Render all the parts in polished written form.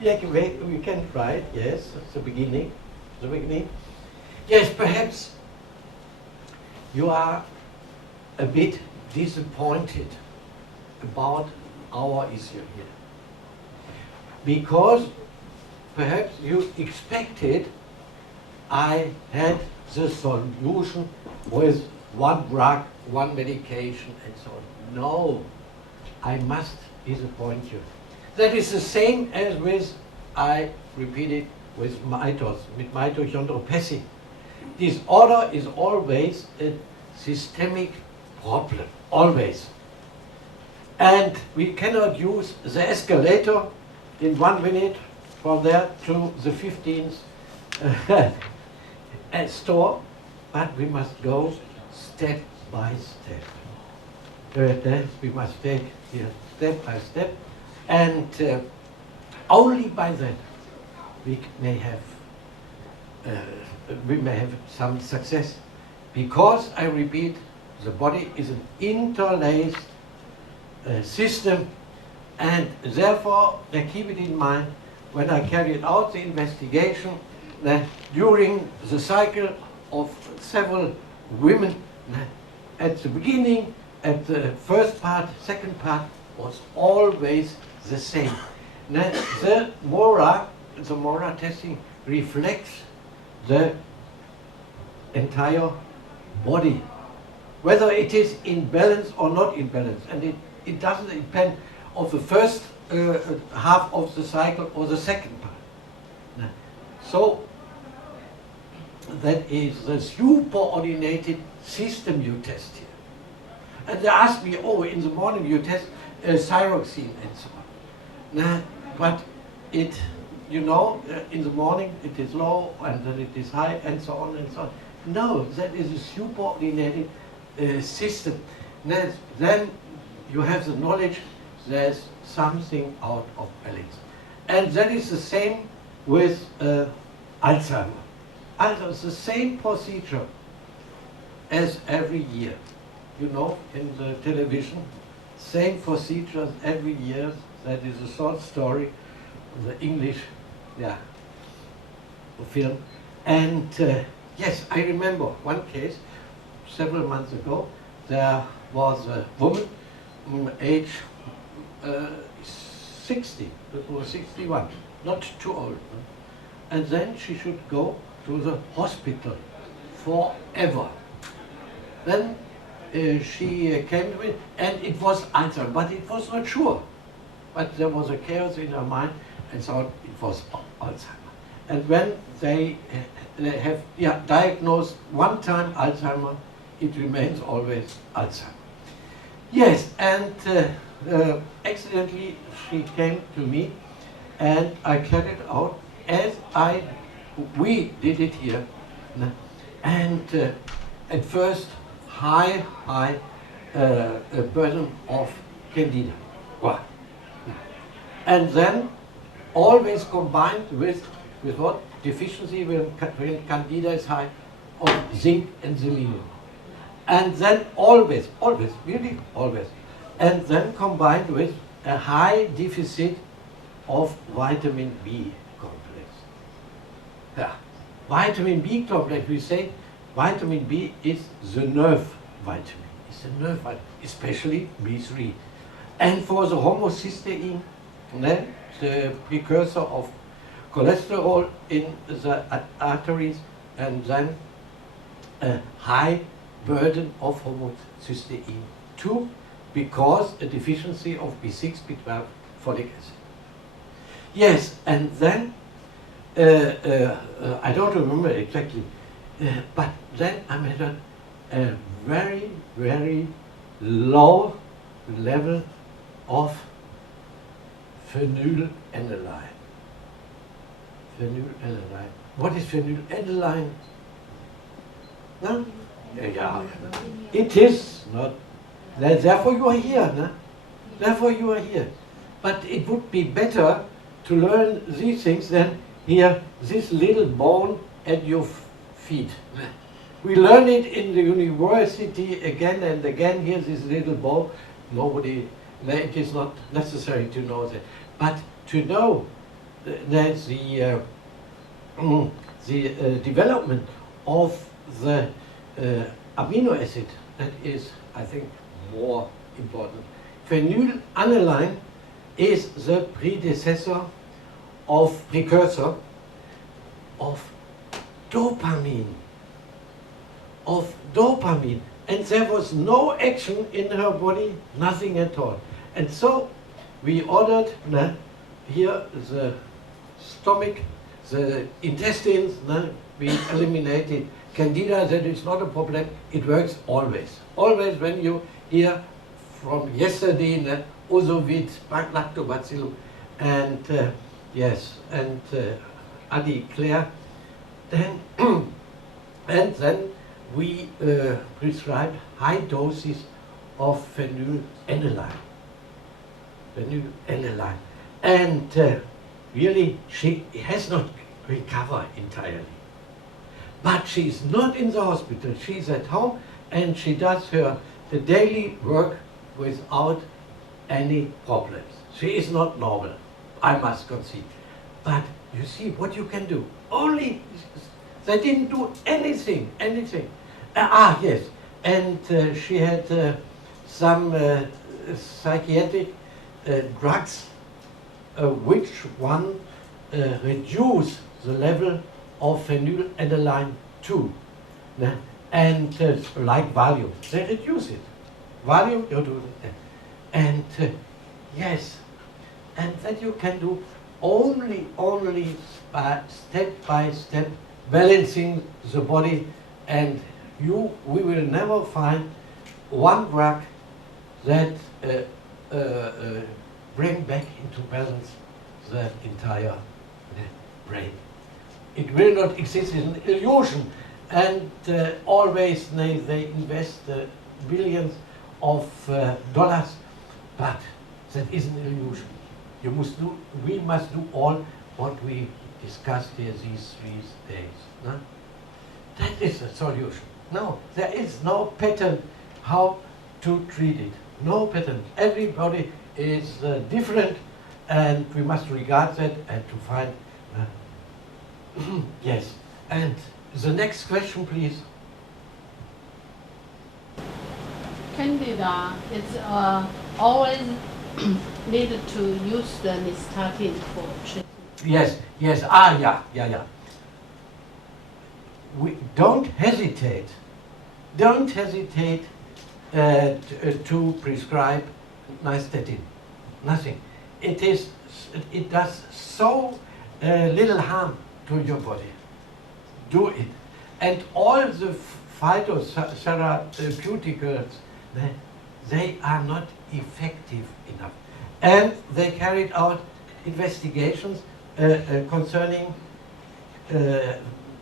Yeah, we can try it, yes, the beginning. The beginning. Yes, perhaps you are a bit disappointed about our issue here. Because perhaps you expected I had the solution with one drug, one medication, and so on. No, I must disappoint you. That is the same as with, I repeat it, with mitochondropathy. Disorder is always a systemic problem, always. And we cannot use the escalator in 1 minute from there to the 15th store, but we must go step by step. We must take here step by step, and only by that we may have some success. Because, I repeat, the body is an interlaced system, and therefore, keep it in mind when I carried out the investigation that during the cycle of several women, at the beginning, at the first part, second part, was always the same. The MORA testing reflects the entire body, whether it is in balance or not in balance, and it doesn't depend on the first half of the cycle or the second part. So that is the superordinated system you test here. And they ask me, oh, in the morning you test thyroxine and so on. But it, in the morning it is low and then it is high and so on and so on. No, that is a superordinated system. Then you have the knowledge there's something out of balance. And that is the same with Alzheimer. Also, it's the same procedure as every year. In the television, same procedures every year. That is a short story, the English, film. And yes, I remember one case several months ago. There was a woman, age 60, or 61, not too old. And then she should go to the hospital forever. Then she came to me, and it was Alzheimer's, but it was not sure. But there was a chaos in her mind, and so it was Alzheimer's. And when they have diagnosed one time Alzheimer's, it remains always Alzheimer's. Yes, and accidentally she came to me, and I carried out as we did it here. And at first, high burden of candida. And then always combined with what? Deficiency when candida is high of zinc and selenium. And then always, really always. And then combined with a high deficit of vitamin B complex. Vitamin B complex, we say vitamin B is the nerve vitamin. It's a nerve vitamin, especially B3. And for the homocysteine, the precursor of cholesterol in the arteries, and then a high burden of homocysteine 2 because a deficiency of B6, B12, folic acid. Yes, and then I don't remember exactly, but then I measured a very, very low level of phenylalanine. Phenylalanine. What is phenylalanine? No? Yeah. It is not. Therefore you are here. No? Therefore you are here. But it would be better to learn these things than here, this little bone at your feet. We learn it in the university again and again. Here, this little bone. Nobody it is not necessary to know that, but to know that the development of the amino acid, that is, I think, more important. Phenylalanin is the precursor of dopamine. And there was no action in her body, nothing at all. And so we ordered here the stomach, the intestines, we eliminated candida. That is not a problem. It works always. Always when you hear from yesterday, also with lactobacillus and yes, and Adi Claire, then and then we prescribed high doses of phenylalanin. And really, she has not recovered entirely. But she is not in the hospital. She is at home and she does her daily work without any problems. She is not normal, I must concede. But you see what you can do. Only, they didn't do anything. Yes, and she had some psychiatric drugs which one reduce the level of phenylalanin too. And like Valium, they reduce it. Valium, you do it. And yes, and that you can do only step by step, balancing the body, and we will never find one drug that bring back into balance the entire brain. It will not exist, it's an illusion, and always they invest billions of dollars, but that is an illusion. We must do all what we discussed here these 3 days. No? That is the solution. No, there is no pattern how to treat it. No pattern. Everybody is different, and we must regard that and to find. Yes. And the next question, please. Candida is always needed to use the nystatin for treatment. Yes. Yeah. We don't hesitate. Don't hesitate to prescribe nystatin. Nothing. It does so little harm to your body. Do it. And all the phytotherapeuticals, they are not effective enough. And they carried out investigations concerning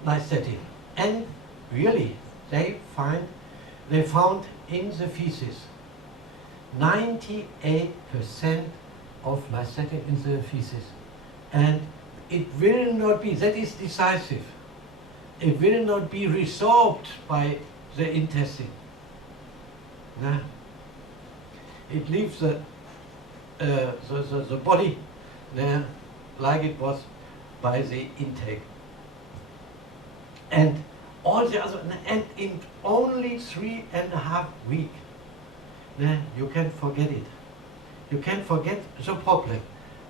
nystatin. And really, they found in the feces 98% of nystatin in the feces. And it will not be, that is decisive, it will not be resorbed by the intestine. It leaves the body like it was by the intake. And all the other, and in only 3.5 weeks, you can forget it. You can forget the problem.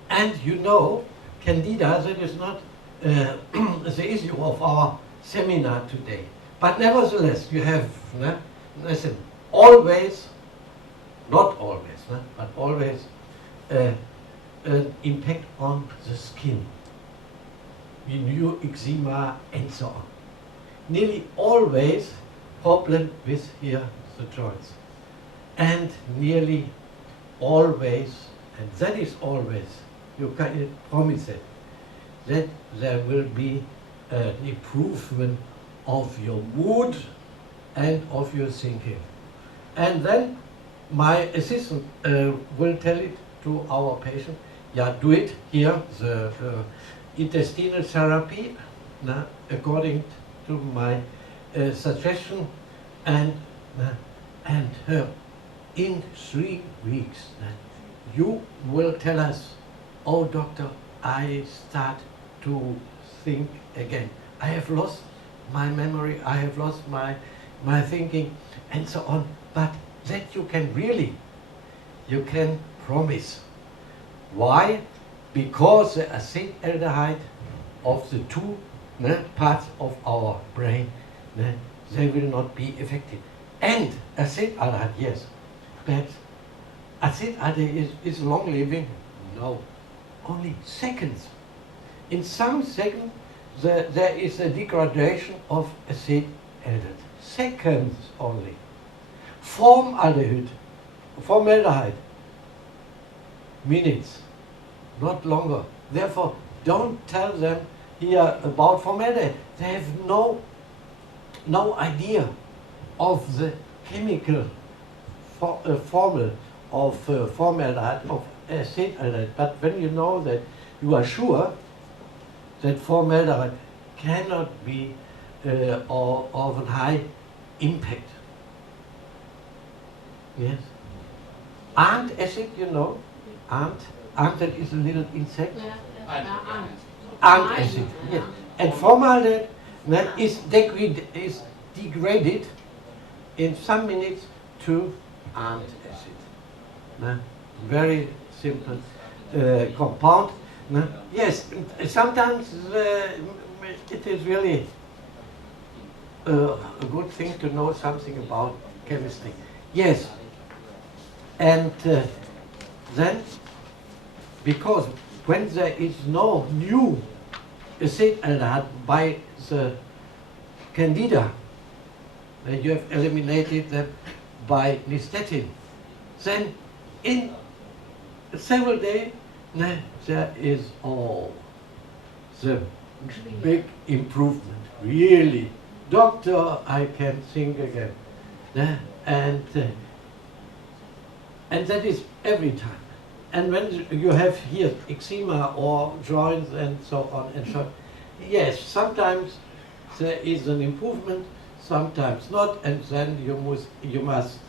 And you know, Candida, that is not the issue of our seminar today. But nevertheless, you have, listen, always, not always, but always an impact on the skin, new eczema, and so on. Nearly always problem with here the joints, and nearly always, and that is always, you can promise it, that there will be an improvement of your mood and of your thinking. And then my assistant will tell it to our patient, do it here, the intestinal therapy, according to my suggestion, and in 3 weeks you will tell us, oh doctor, I start to think again. I have lost my memory, I have lost my thinking, and so on. But that you can really, you can promise. Why? Because the acetaldehyde of the two parts of our brain, they will not be affected. And acetaldehyde, yes, but acetaldehyde is long living? No, only seconds. In some seconds, there is a degradation of acetaldehyde. Seconds only. Formaldehyde, minutes, not longer. Therefore, don't tell them here about formaldehyde. They have no idea of the chemical formula of formaldehyde, of acetaldehyde. But when you know that, you are sure that formaldehyde cannot be of a high impact. Yes. Ant acid, you know, ant that is a little insect. Ant acid, yes. And formaldehyde is degraded in some minutes to ant acid. Very simple compound. Yes, sometimes it is really a good thing to know something about chemistry. Yes, and then, because when there is no new acetaldehyde by the candida, when you have eliminated them by nystatin, then in several days there is the big improvement. Really, doctor, I can think again, and that is every time. And when you have here eczema or joints and so on and so on, yes, sometimes there is an improvement, sometimes not, and then you must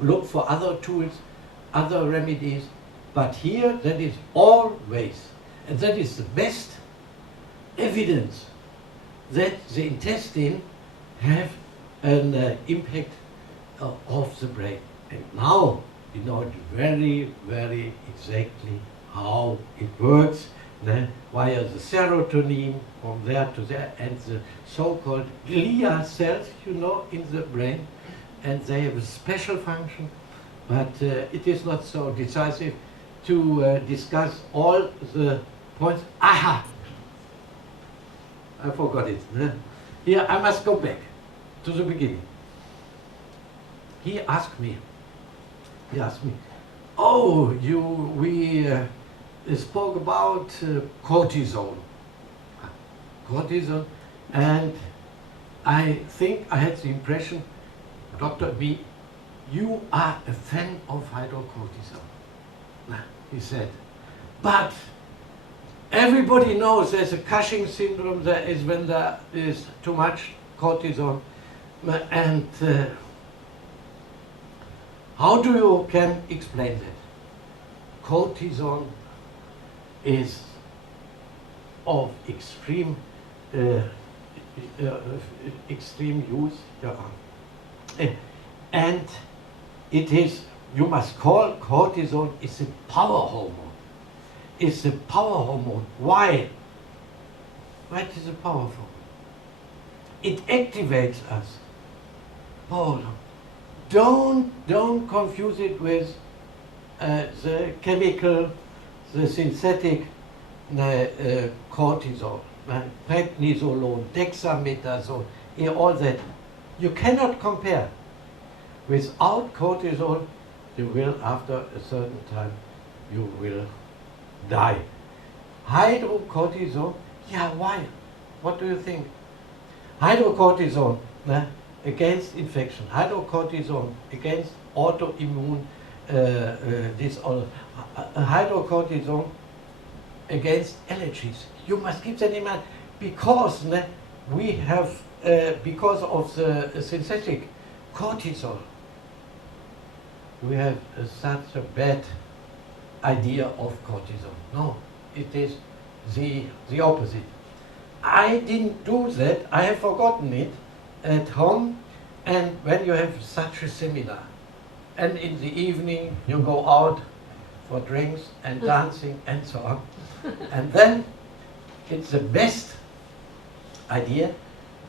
look for other tools, other remedies. But here, that is always, and that is the best evidence that the intestine have an impact of the brain. And now you know very, very exactly how it works, via the serotonin from there to there, and the so-called glia cells, you know, in the brain, and they have a special function, but it is not so decisive to discuss all the points. Aha! I forgot it. Here I must go back to the beginning. He asked me, oh, we spoke about cortisol, and I think I had the impression, Dr. B, you are a fan of hydrocortisone. He said, but everybody knows there's a Cushing syndrome, there is when there is too much cortisol, and how do you can explain that? Cortisone is of extreme use, and it is, you must call cortisone is a power hormone. It's a power hormone. Why? Why it is a power hormone? It activates us. Oh, don't confuse it with the chemical, the synthetic cortisol, prednisolone, dexamethasone, all that. You cannot compare. Without cortisol, you will, after a certain time, you will die. Hydrocortisone, yeah, why? What do you think? Hydrocortisone against infection, hydrocortisone against autoimmune disorder, hydrocortisone against allergies. You must keep that in mind, because we have, because of the synthetic cortisol, we have such a bad idea of cortisol. No, it is the opposite. I didn't do that, I have forgotten it at home, and when you have such a seminar, and in the evening you go out for drinks and dancing and so on, and then it's the best idea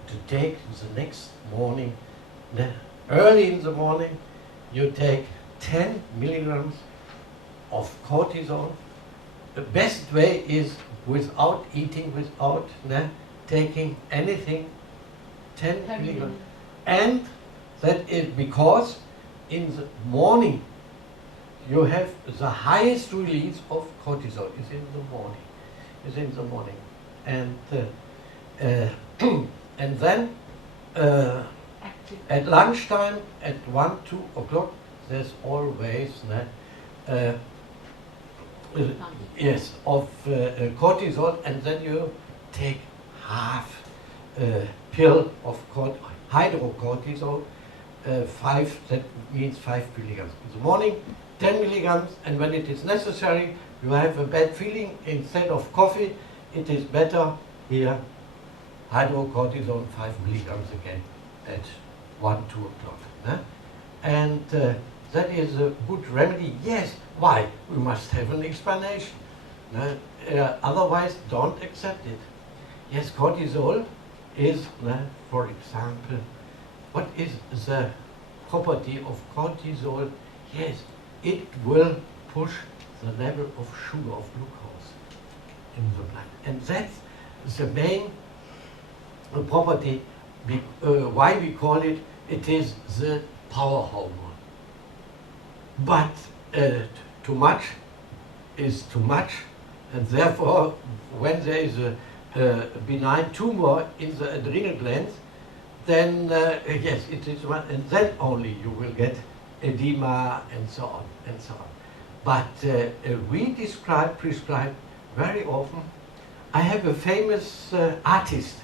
to take the next morning, early in the morning, you take 10 milligrams of cortisol. The best way is without eating, without taking anything, 10 milligrams. And that is because in the morning you have the highest release of cortisol is in the morning. Is in the morning, and and then at lunchtime at 1, 2 o'clock there's always yes, of cortisol, and then you take half pill of hydrocortisol, 5, that means 5 milligrams. In the morning, 10 milligrams, and when it is necessary, you have a bad feeling, instead of coffee, it is better here, hydrocortisone 5 milligrams again at 1, 2 o'clock. And that is a good remedy. Yes, why? We must have an explanation. Otherwise, don't accept it. Yes, cortisol is, for example, what is the property of cortisol? Yes, it will push the level of sugar, of glucose in the blood. And that's the main property, why we call it, it is the power hormone. But too much is too much, and therefore when there is a benign tumor in the adrenal glands, then yes, it is one, and then only you will get edema and so on and so on. But we prescribe very often. I have a famous artist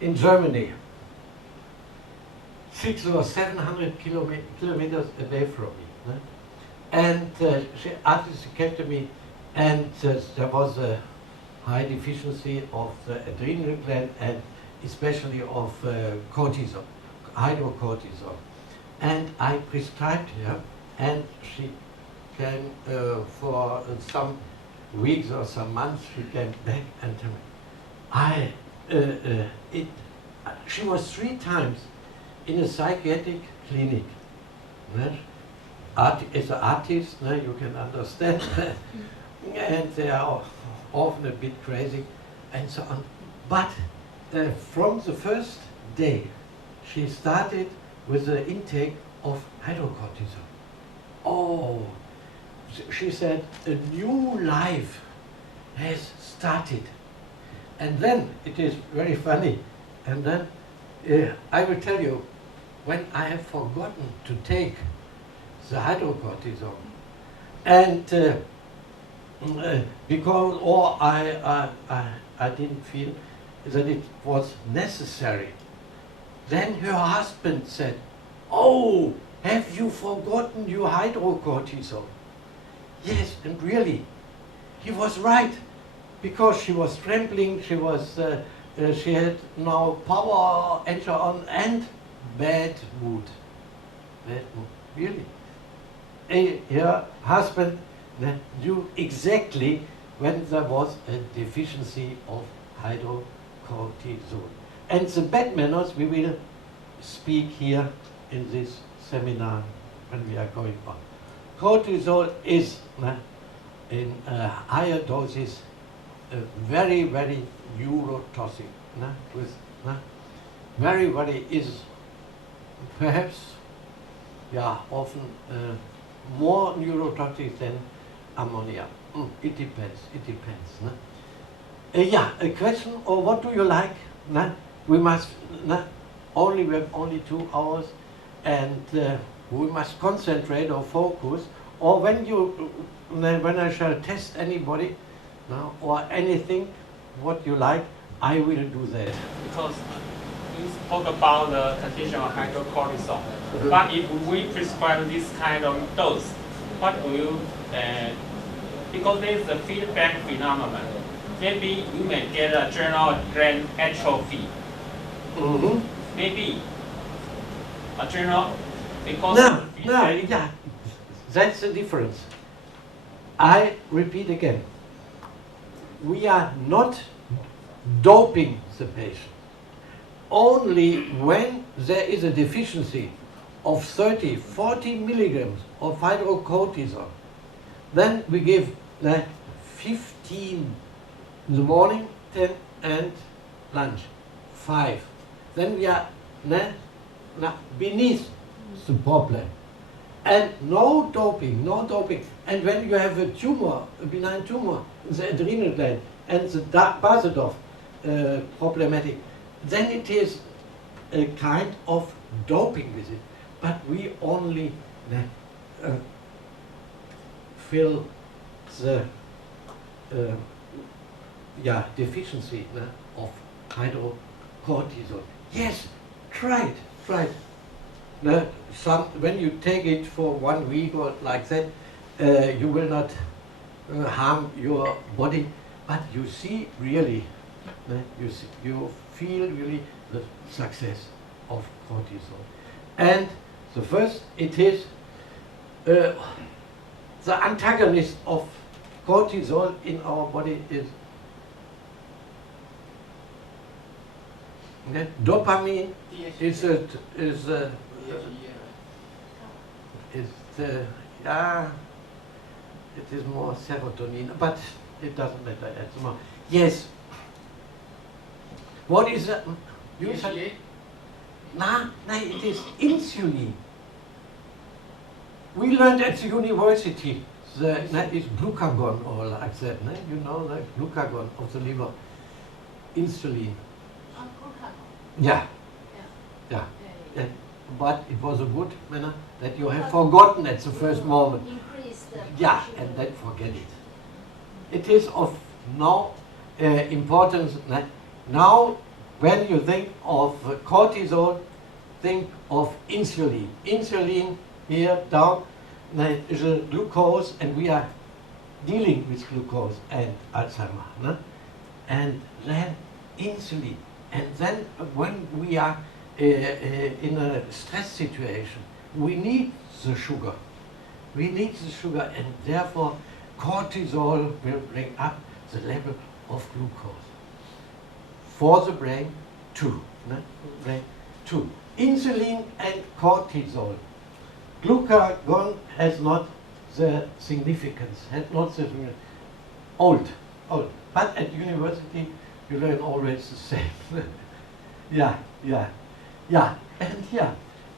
in Germany, 600 or 700 kilometers away from me. And the artist came to me, and there was a high deficiency of the adrenal gland and especially of cortisol, hydrocortisol. And I prescribed her, and she came for some weeks or some months. She came back and told me, she was 3 times in a psychiatric clinic. As an artist, you can understand, and they are often a bit crazy and so on. But from the first day, she started with the intake of hydrocortisone. Oh, she said, a new life has started. And then, it is very funny, and then I will tell you, when I have forgotten to take the hydrocortisone, and because, or I didn't feel that it was necessary, then her husband said, oh, have you forgotten your hydrocortisone? Yes, and really, he was right, because she was trembling, she had no power and so on, and bad mood, really. Her husband knew exactly when there was a deficiency of hydrocortisone. And the bad manners we will speak here in this seminar when we are going on. Cortisol is, in higher doses, very, very neurotoxic. Very, very is perhaps, often more neurotoxic than ammonia. It depends. A question, or what do you like? We must we have only 2 hours, and we must concentrate or focus. Or when I shall test anybody, or anything, what you like, I will do that. Because you spoke about the condition of hydrocortisol. But if we prescribe this kind of dose, what will you, because there is a feedback phenomenon, maybe you may get a general brain atrophy. Maybe a general, because yeah, that's the difference. I repeat again, we are not doping the patient. Only when there is a deficiency of 30, 40 milligrams of hydrocortisone, then we give 15 in the morning, 10 and lunch, 5. Then we are beneath the problem. And no doping, no doping. And when you have a tumor, a benign tumor, the adrenal gland, and the Basildorf problematic, then it is a kind of doping with it. But we only fill the deficiency of hydrocortisone. Yes, try it. When you take it for 1 week or like that, you will not harm your body, but you see really, you feel really the success of cortisol. And the first, it is the antagonist of cortisol in our body is dopamine. It is more serotonin, but it doesn't matter at more. Yes. What is that? It is insulin. We learned at the university that is glucagon or like that. You know, the glucagon of the liver, insulin. Yeah. But it was a good manner that you have forgotten at the first moment. Yeah, and then forget it. It is of no importance. Now, when you think of cortisol, think of insulin. Insulin here down is a glucose, and we are dealing with glucose and Alzheimer. And then insulin. And then when we are in a stress situation, we need the sugar. And therefore cortisol will bring up the level of glucose. For the brain, too. Insulin and cortisol. Glucagon has not the significance, old. But at university, you learn always the same. And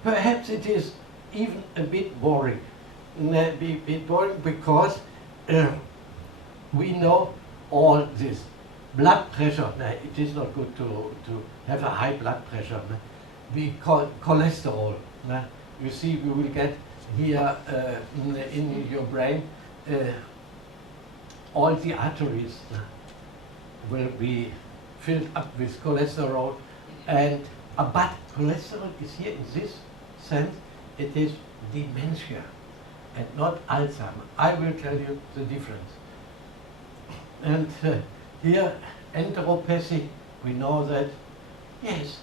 perhaps it is even a bit boring. Because we know all this. Blood pressure, it is not good to have a high blood pressure. We call cholesterol. You see, we will get here in your brain, all the arteries will be filled up with cholesterol, and but cholesterol is here in this sense, it is dementia and not Alzheimer. I will tell you the difference. And here, enteropathy, we know that, yes,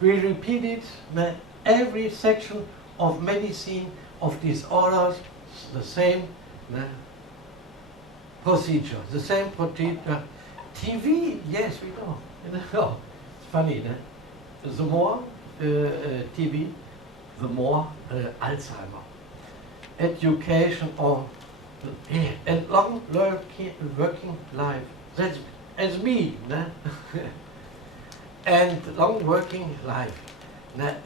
we repeat it, every section of medicine, of disorders, the same procedure, the same procedure. TV, yes, we know. It's funny, the more TV, the more Alzheimer. Education and long working life. That's as me. And long working life.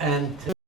And